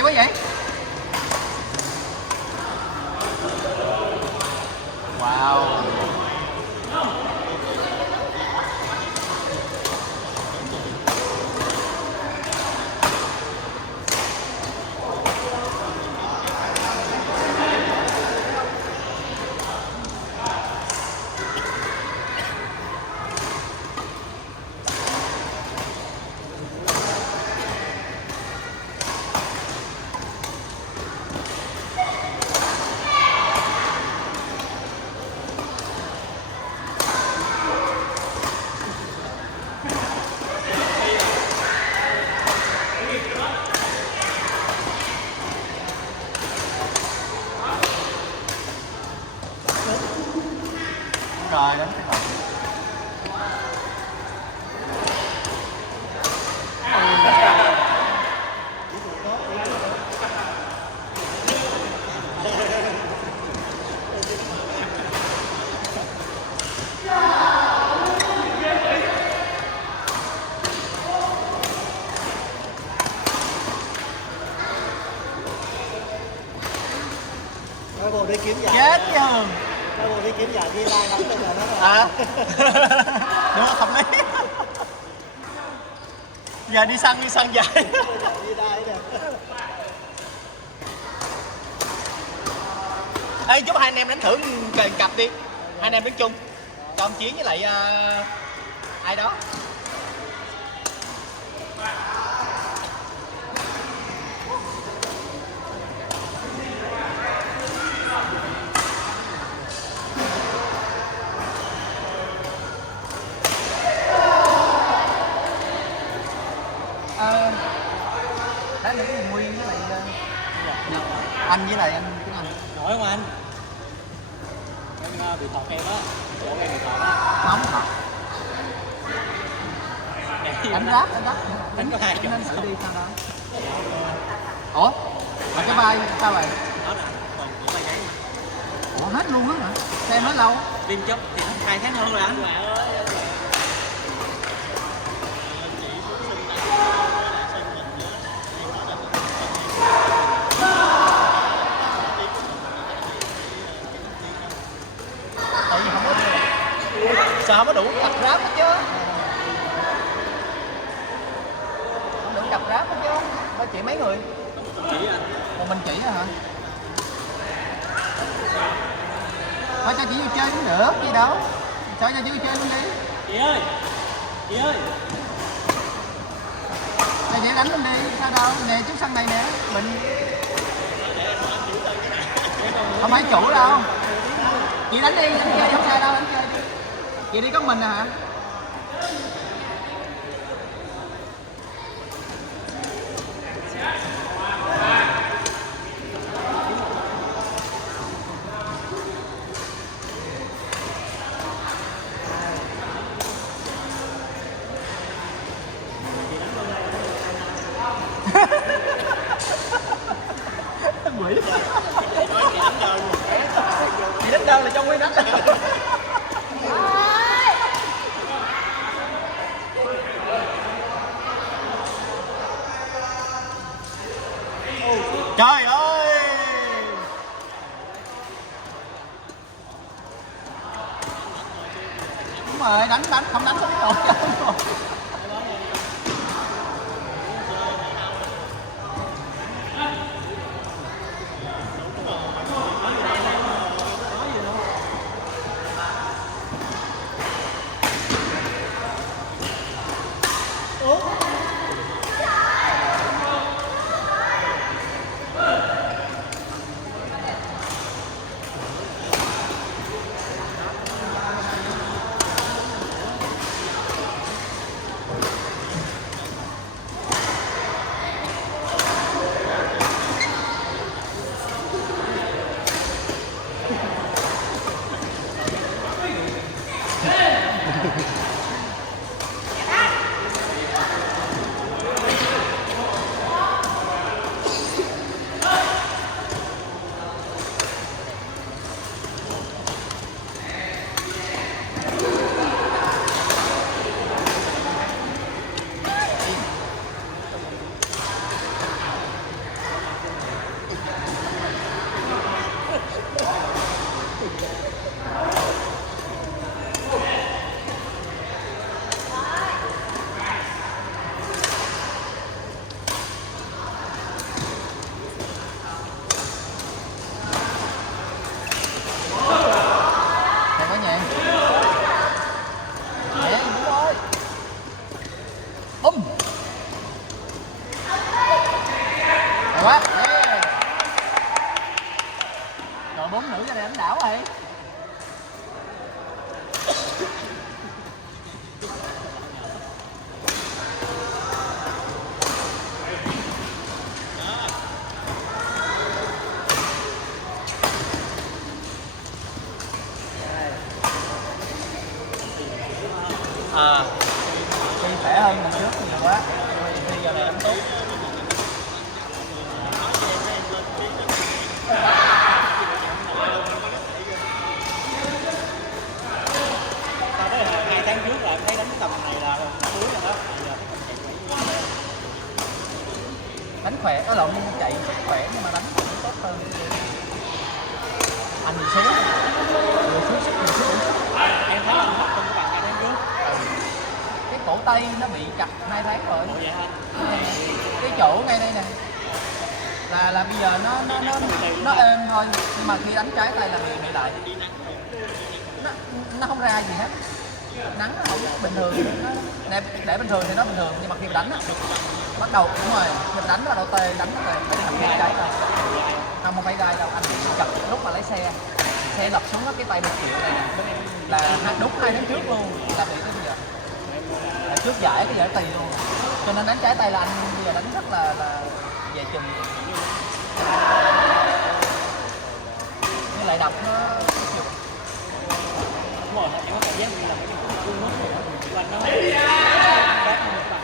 Hay quá vậy. Wow. Rồi đến cái phần Cái bộ đi kiếm giải. chết chứ. Cái bộ đi kiếm giải đi lai lắm rồi đó. À. Đúng không, hợp lý. Giờ đi săn dài. Đi lai nè. Ê, chúc hai anh em đánh thử kề cặp đi. Hai anh em đánh chung. Cho ông Chiến với lại ai đó. Đánh được cái Nguyên với lại anh với lại anh Tuấn Anh. Nổi không anh? Em bị thọt em á. Chỗ em bị thọt á. Nóng hả? Đánh ráp. Đánh có hai chục. Đánh thử đi sao đó. Ủa? Mà cái vai sao vậy? Đó nè, còn của vai gáy mà. Ủa hết luôn á hả? Xem hết lâu. Liên chấp thì nó 2 tháng hơn rồi anh. Tại vì không có sao mới đủ cặp ráp hết chứ. Không đủ cặp ráp hết chứ. Ba chị mấy người? Chỉ anh. Một mình chỉ hả? Thôi cho chị vô chơi cũng được, gì đâu. Cho chị vô chơi luôn đi. Chị ơi! Chị ơi! Cho chị đánh luôn đi, sao đâu. Nè chú sân này nè, mình không phải chủ đâu. Chị đánh đi, anh chơi không sao đâu, anh chơi đi. Chị đi có mình à hả? Quỷ. Chị đánh đơn là cho Nguyên đánh. Trời ơi. Đúng rồi, đánh không đánh không biết nổi. giờ này đánh tốt. So với 2 tháng trước là em thấy đánh tầm này là cuối rồi đó. Đánh khỏe, có lộn chạy khỏe nhưng mà đánh cũng tốt hơn. Anh nhìn xuống, nhiều xuống sức, nhiều xuống. Em thấy anh không có bằng 2 tháng trước. Cái cổ tay nó bị cặp 2 tháng rồi. Ủa vậy hả? Cái chỗ ngay đây nè là bây giờ nó êm thôi, nhưng mà khi đánh trái tay là bị lại. Nó không ra gì hết, nắng nó không bình thường, nó để bình thường thì nó bình thường, nhưng mà khi mình đánh á, bắt đầu đúng rồi, mình đánh bắt đầu tê, đánh nó tê, phải thành cái trái tay. Không phải gai đâu, anh bị chập lúc mà lấy xe lật xuống đó, cái tay bị chịu này nè, là đúng 2 tháng trước luôn, là bị tới bây giờ, là trước giải cái giải tì luôn, cho nên đánh trái tay là anh bây giờ đánh rất là về chừng, với lại đập nó chịu. Đúng rồi, em có cảm giác như là cái cung mất rồi đó. Và nó phát một phần.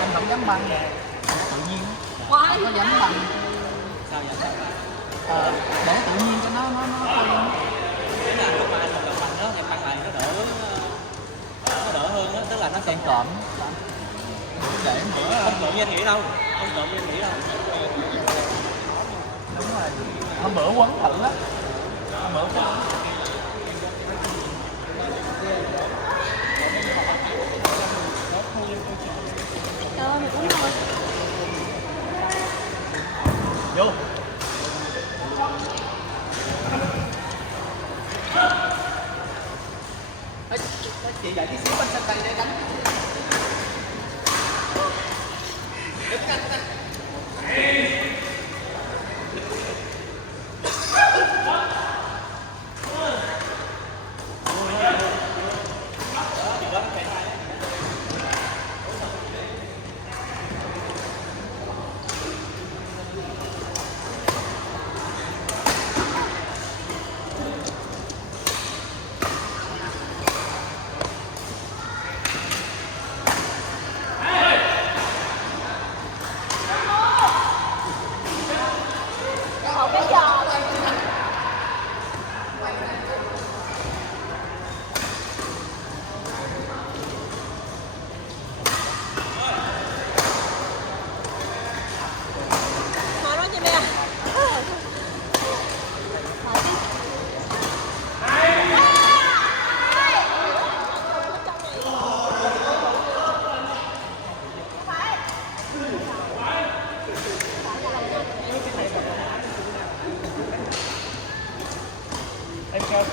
Anh không dám băng nè, tự nhiên không có dám băng. Sao vậy? Để tự nhiên cho nó quen. Thế là lúc mà anh tập mạnh đó, em băng lại nó đỡ hơn đó, tức là nó sẽ Sen cộm để nữa. không trộn như anh nghĩ đâu, không trộn như anh nghĩ đâu. Đúng rồi, hôm bữa quấn thử á, hôm bữa quấn. Đúng rồi. Vô. Chị dạy tí xíu bên sân tay để đánh. Đứng canh. Một cái giò. Thôi đó chị Mẹ. Em cho